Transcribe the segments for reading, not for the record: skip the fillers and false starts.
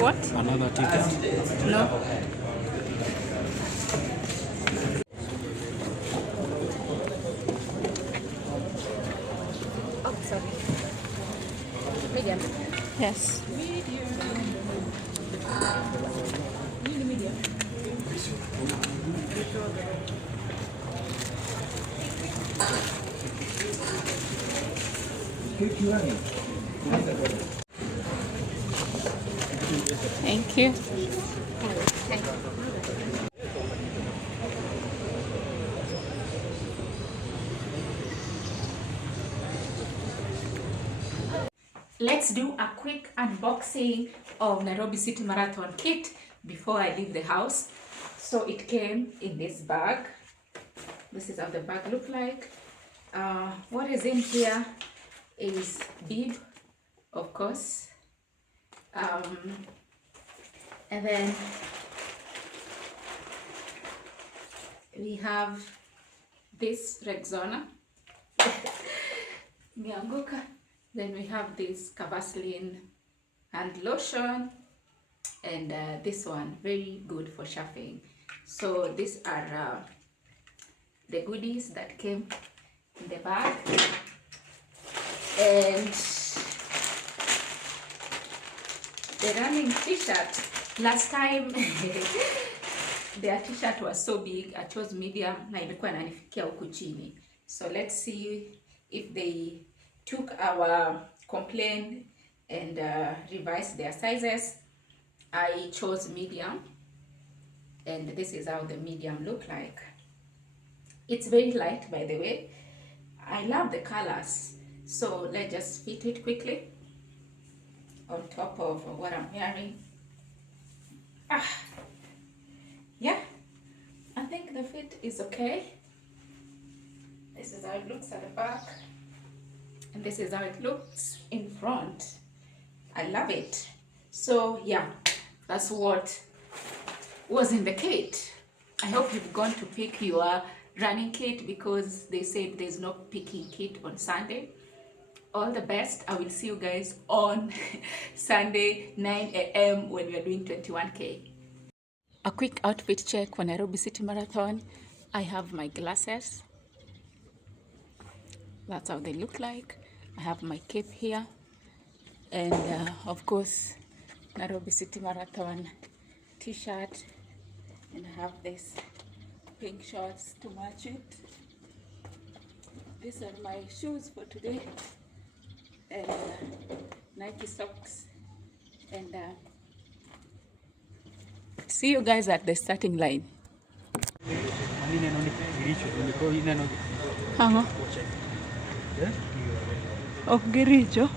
What? Another ticket. No. Oh, sorry. Medium. Yes. Medium. Thank you. Let's do a quick unboxing of Nairobi City Marathon kit before I leave the house. So it came in this bag. This is how the bag look like. What is in here is bib, of course. And then we have this Rexona. Mianguka. Then we have this Vaseline hand lotion, and this one very good for chafing. So these are the goodies that came in the bag. And the running t-shirt, last time their t-shirt was so big, I chose medium na ilikuwa inanifikia huku chini. So let's see if they took our complaint and revised their sizes. I chose medium, and this is how the medium look like. It's very light, by the way. I love the colors, so let's just fit it quickly on top of what I'm wearing. Yeah, I think the fit is okay. This is how it looks at the back, and this is how it looks in front. I love it. So yeah, that's what was in the kit. I hope you've gone to pick your running kit, because they said there's no picking kit on Sunday. All the best. I will see you guys on Sunday 9 a.m. when we are doing 21K. A quick outfit check for Nairobi City Marathon. I have my glasses. That's how they look like. I have my cape here, and of course Nairobi City Marathon t-shirt, and I have this pink shorts to match it. These are my shoes for today, and Nike socks, and see you guys at the starting line. Of Giricho.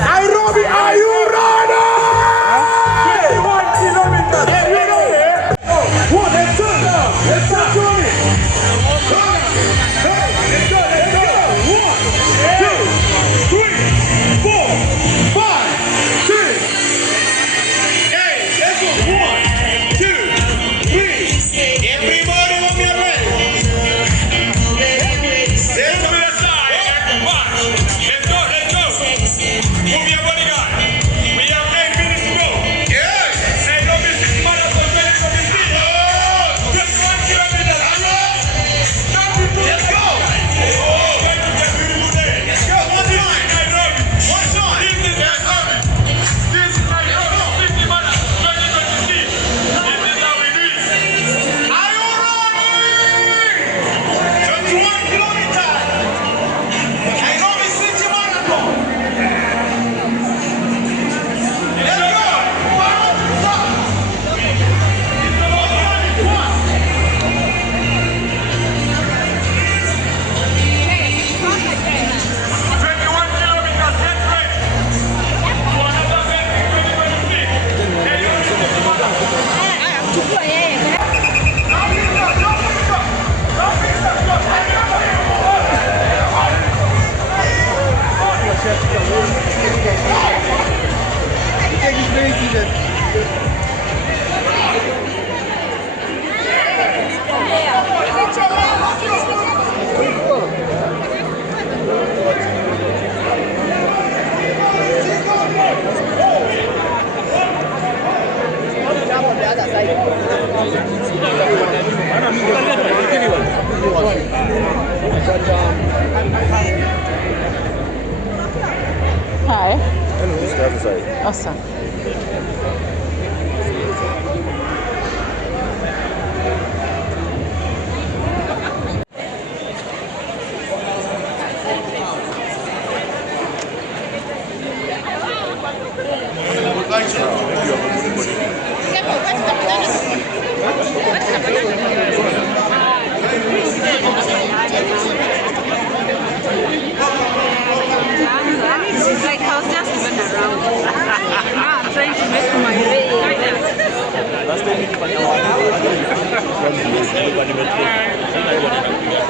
Nairobi, are you ready? 21 kilometers. Let's go. Let's go. 1, 2, 3, 4, 5, 6, 8. Let's go. 1, 2, 3. Everybody, when you're ready. side. Awesome. Like I was just even around. Now I'm trying to make my way. Last time nilifanya wapi? Nilikuwa nimetrip. Sasa hiyo ninakuja.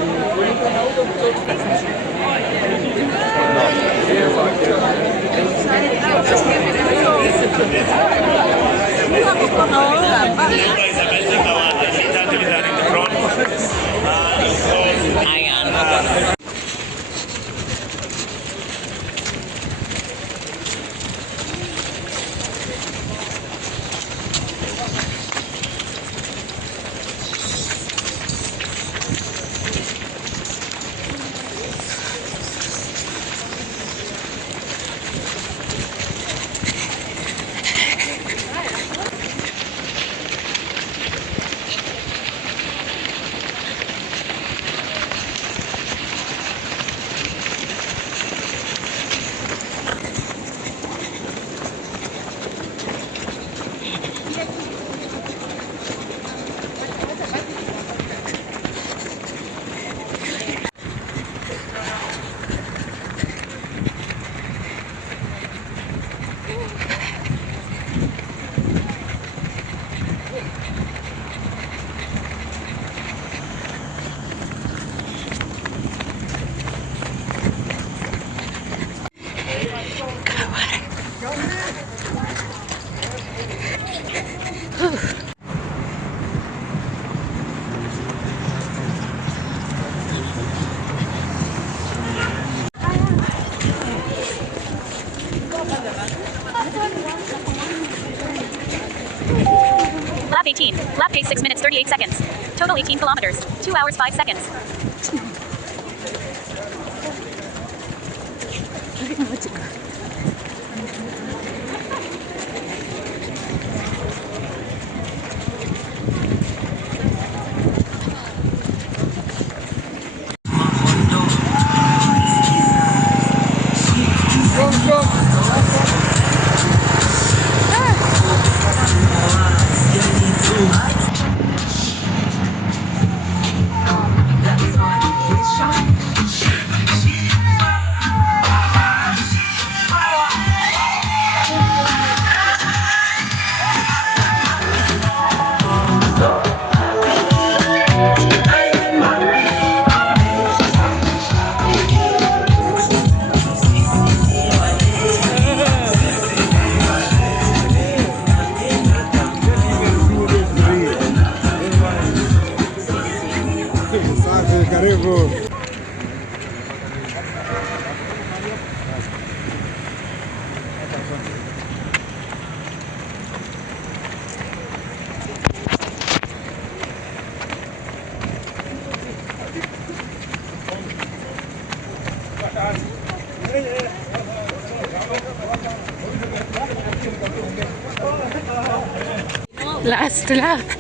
Lap 18. Lap pace 6 minutes 38 seconds. Total 18 kilometers. 2 hours 5 seconds. Karibu. Last lap.